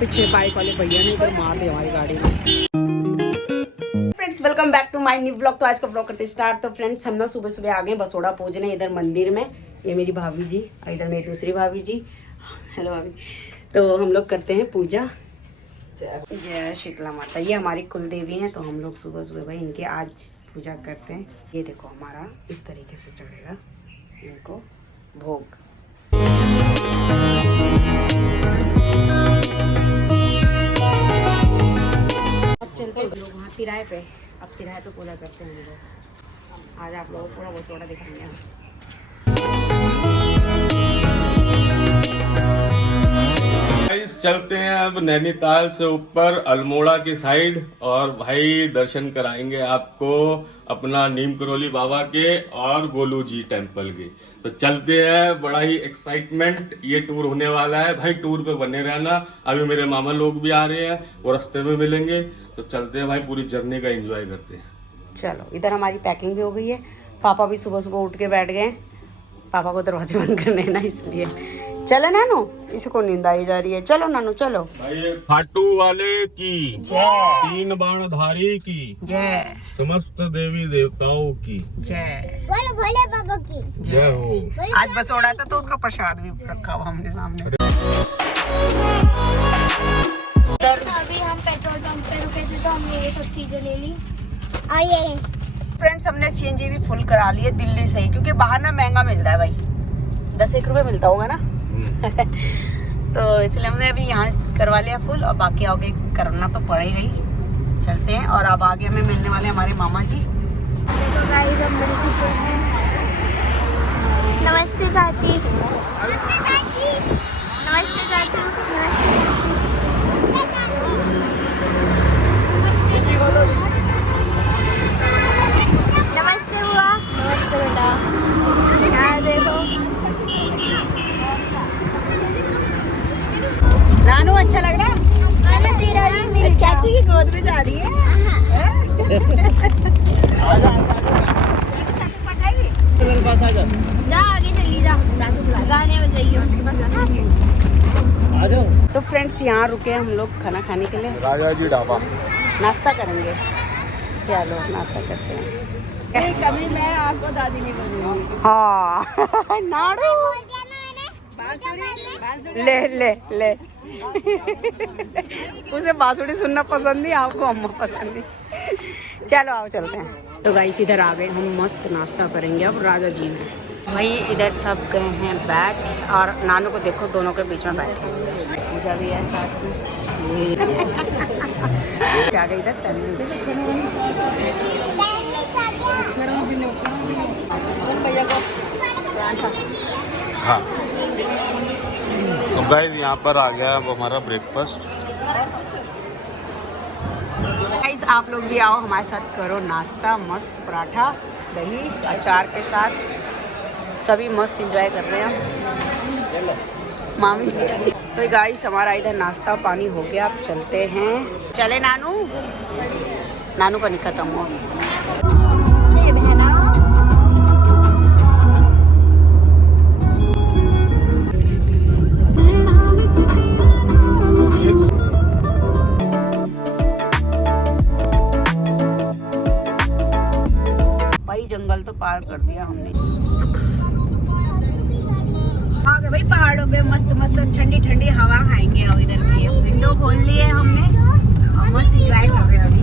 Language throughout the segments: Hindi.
पीछे बाइक वाले भैया ने इधर मार दिया हमारी गाड़ी में। Friends welcome back to my new blog. तो आज का ब्लॉग करते स्टार्ट। तो फ्रेंड्स हम ना सुबह सुबह आ गए बसोड़ा पहुंचने इधर मंदिर में। ये मेरी भाभी जी और इधर मेरी दूसरी भाभी जी। हेलो भाभी। तो हम लोग करते हैं पूजा। जय शीतला माता, ये हमारी कुल देवी हैं। तो हम लोग सुबह सुबह भाई इनके आज पूजा करते हैं। ये देखो हमारा इस तरीके से चढ़ेगा इनको भोग। अब चलते हैं लोग वहाँ तिराहे पे। अब तिराहे पे पूजा करते हैं हम लोग। आज आप लोगों को पूरा बसोड़ा दिखाएंगे हम। चलते हैं अब नैनीताल से ऊपर अल्मोड़ा की साइड और भाई दर्शन कराएंगे आपको अपना नीम करोली बाबा के और गोलू जी टेम्पल के। तो चलते हैं, बड़ा ही एक्साइटमेंट ये टूर होने वाला है भाई। टूर पे बने रहना। अभी मेरे मामा लोग भी आ रहे हैं, वो रास्ते में मिलेंगे। तो चलते हैं भाई, पूरी जर्नी का एंजॉय करते हैं। चलो इधर हमारी पैकिंग भी हो गई है। पापा भी सुबह सुबह उठ के बैठ गए। पापा को दरवाजे बंद करने हैं ना, इसलिए। चलो नानू, इसको नींद आई जा रही है। चलो नानू चलो। भाई फाटू वाले की जय, तीन बाणधारी की जय, समस्त देवी देवताओं की जय, बोलो भोले बाबा की जय हो। आज बसोड़ा था तो उसका प्रसाद भी रखा हुआ हमने सामने। अभी हम पेट्रोल पंप पे रुके थे तो हमने ये सब चीजें ले ली। और ये फ्रेंड्स हमने सीएनजी भी फुल करा ली है दिल्ली से ही, क्योंकि बाहर ना महंगा मिलता है भाई। 10-1 रुपए मिलता होगा ना। तो इसलिए हमने अभी यहाँ करवा लिया फुल, और बाकी आगे करना तो पड़ेगा ही। चलते हैं। और अब आगे हमें मिलने वाले हमारे मामा जी। देखो गाइस हम मिल चुके हैं। नमस्ते चाची। नमस्ते चाची। नमस्ते चाचू। नमस्ते बुआ। नमस्ते बेटा। यहाँ देखो नानू अच्छा लग रहा है। चाची की गोद में जा रही है। जा आगे चली जा, गाने में जाइए। तो फ्रेंड्स यहाँ रुके हम लोग खाना खाने के लिए। राजा जी ढाबा नाश्ता करेंगे। चलो नाश्ता करते हैं। कभी मैं आपको दादी नहीं बनूंगी। हाँ नाड़ू ले ले ले। उसे बांसुरी सुनना पसंद नहीं, आपको अम्मा पसंद नहीं। चलो आओ चलते हैं। तो गाइस इधर आ गए हम, मस्त नाश्ता करेंगे अब राजा जी में। भाई इधर सब गए हैं बैठ, और नानू को देखो दोनों के बीच में बैठे हैं। पूजा भी है साथ में। क्या गई इधर सैंडविच। हाँ। तो गाइस यहाँ पर आ गया अब हमारा ब्रेकफास्ट। गाइस आप लोग भी आओ हमारे साथ, करो नाश्ता। मस्त पराठा दही अचार के साथ, सभी मस्त एंजॉय कर रहे हैं मामी। तो गाइस हमारा इधर नाश्ता पानी हो गया, अब चलते हैं। चले नानू, नानू का नहीं खत्म हुआ। जंगल तो पार कर दिया हमने। आगे भाई पहाड़ों पे मस्त मस्त ठंडी ठंडी हवा खाएंगे। और इधर भी विंडो खोल लिए हमने और मस्त एंजॉय कर रहे हैं अभी।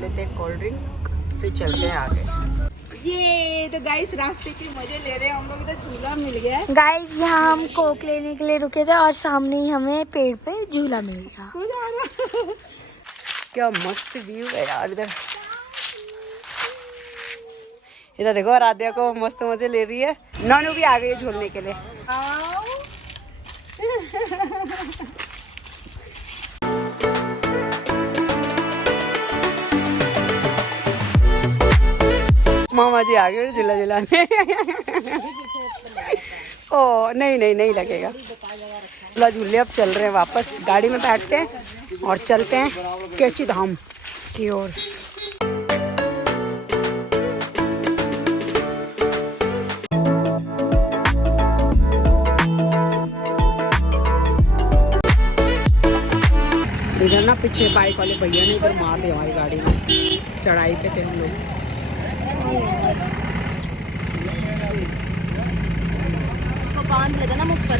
लेते हैं कोल्ड ड्रिंक, फिर चलते हैं आगे। ये तो गाइस रास्ते के मजे ले रहे हैं हम लोग। इधर झूला मिल गया है गाइस। यहाँ हम कोक लेने के लिए रुके थे और सामने ही हमें पेड़ पे झूला मिल गया। क्या मस्त व्यू है यार इधर। इधर देखो आराध्या को मस्त मजे ले रही है। नानू भी आ गई है झूलने के लिए। मामा जी आ गए झूला झुलाने। ओ नहीं नहीं नहीं लगेगा। झूला झूले अब चल रहे हैं वापस, गाड़ी में बैठते हैं और चलते हैं कैची धाम की ओर। इधर ना पीछे बाइक वाले भैया ने इधर मार दिया हमारी गाड़ी में। चढ़ाई पे थे हम लोग। उसको बांध लेता ना मुझ पर।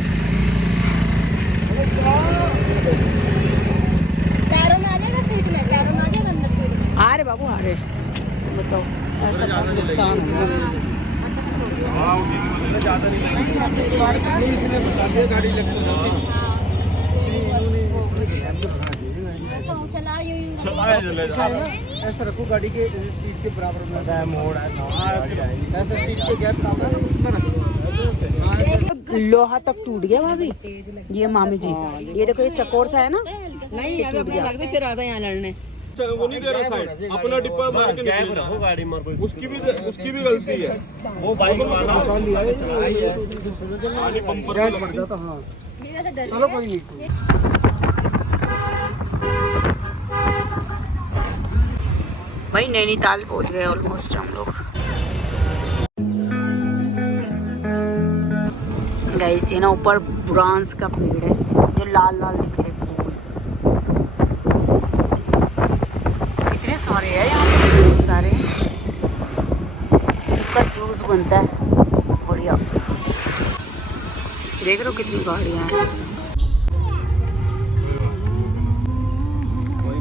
पैरों में आ जाएगा सीट में, पैरों में आ जाएगा अंदर सीट में। आ रे बाबू आ रे, बताओ ऐसा बहुत नुकसान हुआ। चला यूं ऐसा रखो गाड़ी के सीट के बराबर में मोड़ है ऐसा सीट के गैप बराबर उसमें रखो। लोहा तक टूट गया भाभी। ये मामी जी, ये देखो ये चकोर सा है ना। नहीं अभी अपने लगते फिर आता यहाँ लड़ने। वो नहीं दे रहा साइड, अपना डिब्बा मार के गैप रखो गाड़ी मार। उसकी भी गलती है। वो बाइक वाला आगे बम्पर पे लग जाता। हाँ चलो कोई नहीं। भाई नैनीताल पहुंच गए ऑलमोस्ट हम लोग। गाइस ये ना ऊपर ब्रांस का पेड़ है जो लाल लाल दिख रहे फूल। कितने सारे हैं यहाँ पे, बहुत सारे। इसका जूस बनता है बढ़िया। देख रहे हो कितनी गाड़ियाँ हैं।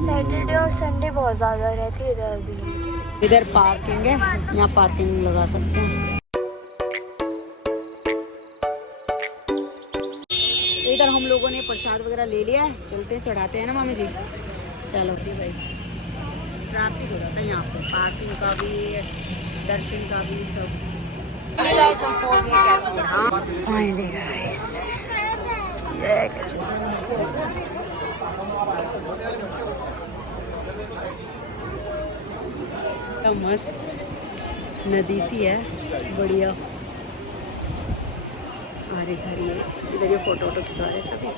सैटरडे और संडे बहुत ज़्यादा रहती है इधर भी। इधर पार्किंग है, यहाँ पार्किंग लगा सकते हैं। इधर हम लोगों ने प्रसाद वगैरह ले लिया है, चलते हैं चढ़ाते हैं ना मामी जी। चलो भाई, ट्रैफिक हो जाता है यहाँ पे, पार्किंग का भी दर्शन का भी सब। फाइनली गाइस मस्त नदी सी है बढ़िया। अरे घर ये इधर ये फोटो खिंचवा रहे सभी।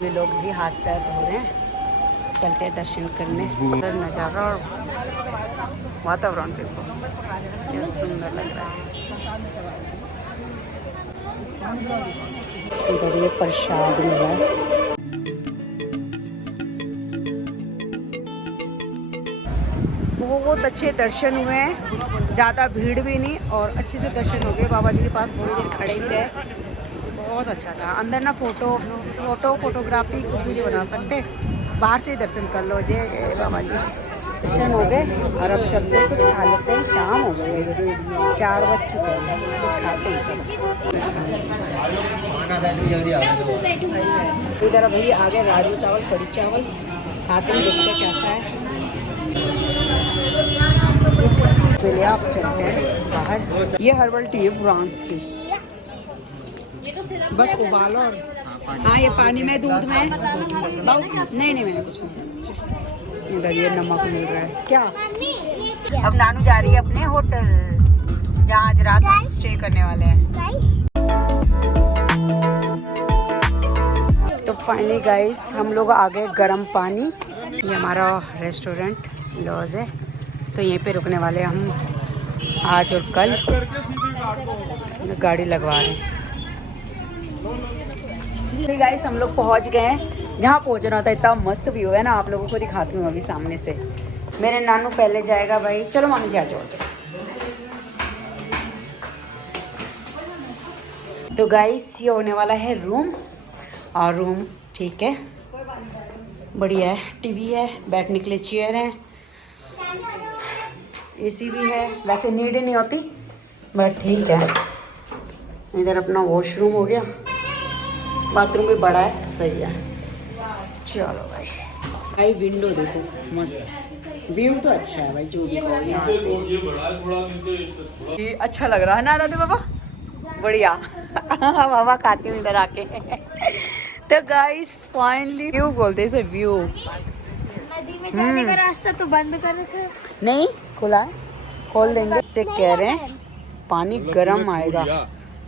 वे लोग भी हाथ पैर धो रहे हैं, चलते हैं दर्शन करने। उधर नज़ारा और वातावरण देखो क्या सुंदर लग रहा है। इधर ये प्रसाद मिला है। बहुत अच्छे दर्शन हुए हैं, ज़्यादा भीड़ भी नहीं और अच्छे से दर्शन हो गए। बाबा जी के पास थोड़ी देर खड़े भी रहे, बहुत अच्छा था। अंदर ना फोटोग्राफी कुछ भी नहीं बना सकते, बाहर से ही दर्शन कर लो। जय बाबा जी। दर्शन हो गए और अब चलते हैं, कुछ खा लेते हैं। शाम हो गई, 4 बज चुके हैं, कुछ खाते हैं। चलो इधर भाई आगे राजू चावल, कड़ी चावल खाते हैं, देखते हैं कैसा है। पहले आप चलते हैं बाहर। ये हर्बल टी है फ्रांस की, बस उबालो और हाँ ये पानी में दूध में नहीं मैंने कुछ नहीं। इधर ये नमक मिल रहा है क्या। अब नानू जा रही है अपने होटल जहाँ आज रात स्टे करने वाले हैं। तो फाइनली गाइस हम लोग आ गए गर्म पानी। ये हमारा रेस्टोरेंट लॉज है, तो यहीं पे रुकने वाले हम आज और कल। गाड़ी लगवा रहे हैं। गाइस हम लोग पहुंच गए हैं जहाँ पहुंचना था। इतना मस्त व्यू है ना, आप लोगों को दिखाती हूँ अभी सामने से। मेरे नानू पहले जाएगा भाई। चलो मामी जी आ जाओ। तो गाइस ये होने वाला है रूम, और रूम ठीक है, बढ़िया है। टीवी है, बैठने के लिए चेयर है, एसी भी है। वैसे नीड ही नहीं होती बट ठीक है। इधर अपना वॉशरूम हो गया, बाथरूम भी बड़ा है, सही है। चलो भाई विंडो देखो मस्त, व्यू तो अच्छा है भाई जो भी कहो यहाँ से। ये अच्छा लग रहा है ना राधे बाबा, बढ़िया। बाबा खाती हूँ इधर आके। तो गाइस फाइनली व्यू बोलते इसे, व्यू। नदी में जाने का रास्ता तो बंद कर रखा है। नहीं खुला है, खोल देंगे। इससे कह रहे हैं पानी गर्म आएगा।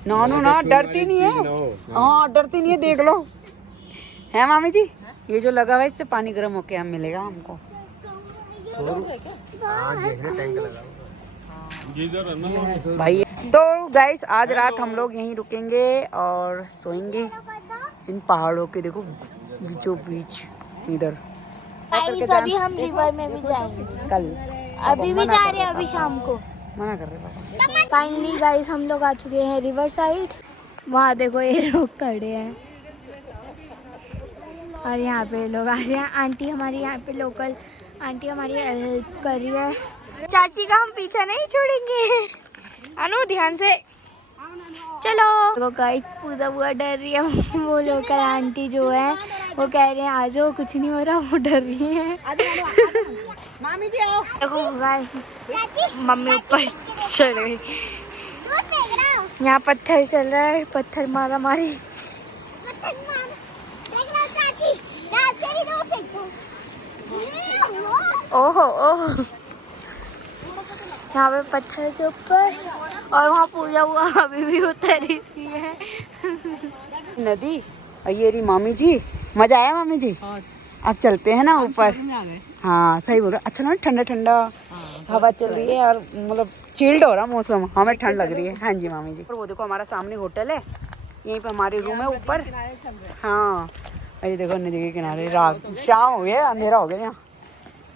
नानू ना डरती नहीं है, हाँ डरती नहीं है, देख लो है मामी जी। ये जो लगा हुआ है इससे पानी गर्म होके हम मिलेगा हमको। भाई तो गाइस आज रात हम लोग यहीं रुकेंगे और सोएंगे इन पहाड़ों के, देखो बीचों बीच इधर। गाइस अभी हम रिवर में भी जाएंगे कल अभी भी जा रहे हैं अभी शाम को मना कर रहे पापा। फाइनली गाइस हम लोग आ चुके हैं रिवर साइड। वहाँ देखो ये लोग खड़े हैं और यहाँ पे लोग आ रहे हैं। आंटी हमारी यहाँ पे लोकल आंटी हमारी हेल्प कर रही है। चाची का हम पीछा नहीं छोड़ेंगे। अनु ध्यान से चलो। देखो गाइस पूजा बुआ डर रही है। वो लोकल आंटी जो है वो कह रहे हैं आ जाओ कुछ नहीं हो रहा, वो डर रही है। मामी जी आओ। देखो गाइस मम्मी ऊपर चढ़ गई। यहाँ पत्थर चल रहा है, पत्थर मारा मारी। ओहो ओहो यहाँ पे पत्थर के ऊपर और वहाँ पूजा हुआ अभी भी उतर ही है। नदी और ये रही मामी जी। मजा आया मामी जी? अब चलते हैं ना ऊपर। हाँ सही बोल रहे। अच्छा ना ठंडा ठंडा हवा चल रही है और मतलब चिल्ड हो रहा मौसम, हमें ठंड लग रही है। हाँ जी मामी जी। और वो देखो हमारा सामने होटल है, यहीं पे हमारे रूम है ऊपर। हाँ अरे देखो नदी के किनारे, रात शाम हो गया, अंधेरा हो गया यहाँ।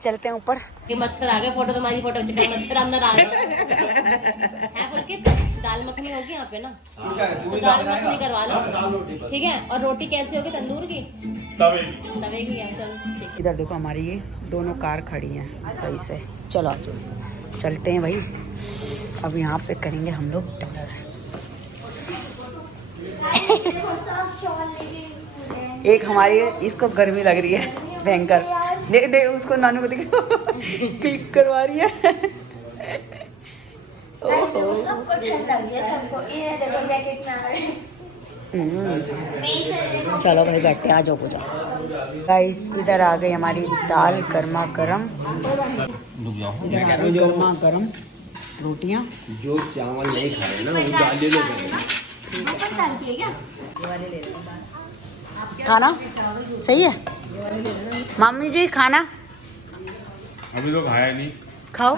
चलते हैं ऊपर। ये मच्छर आ गए, फोटो तुम्हारी फोटो चिपका, मच्छर अंदर आ गए है। बोल के दाल मखनी होगी यहाँ पे ना, तो दाल मखनी करवा लो ठीक है। और रोटी कैसे होगी, तंदूर की तवे की है। चलो इधर देखो हमारी ये दोनों कार खड़ी हैं सही से। चलो आ जाओ चलते हैं भाई। अब यहाँ पे करेंगे हम लोग डिनर। एक हमारी इसको गर्मी लग रही है भयंकर। देख देख उसको, नानू को देखो क्लिक करवा रही है। चलो भाई बैठते हैं, आ जाओ पूजा। गाइस इधर आ गई हमारी दाल गर्मा गर्म, गर्मा गर्म रोटियां। जो चावल नहीं खाए ना वो दाल ले लो। खाना सही है मामी जी? खाना अभी तो खाया नहीं। खाओ,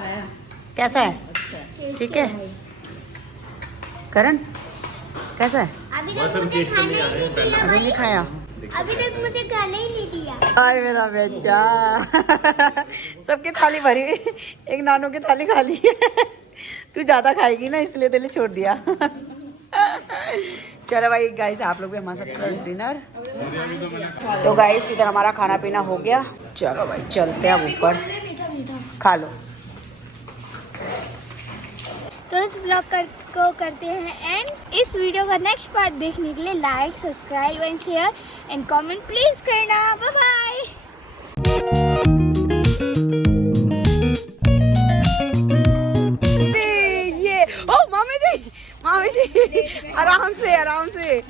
कैसा है? ठीक है। करण कैसा है? अभी तक मुझे खाने ही नहीं दिया। अभी नहीं खाया? अभी तक मुझे खाने ही नहीं दिया। अरे मेरा बच्चा सबकी थाली भरी, एक नानू की थाली खाली है। तू ज्यादा खाएगी ना इसलिए तेरे छोड़ दिया। चलो भाई गाइस आप लोग भी हमारे साथ डिनर। तो गाइस इधर हमारा खाना पीना हो गया। चलो भाई चलते हैं ऊपर, खा लो। तो इस ब्लॉग को करते हैं एंड। इस वीडियो का नेक्स्ट पार्ट देखने के लिए like subscribe and share and comment please करना। Bye bye. ये ओ मामी जी आराम से आराम से।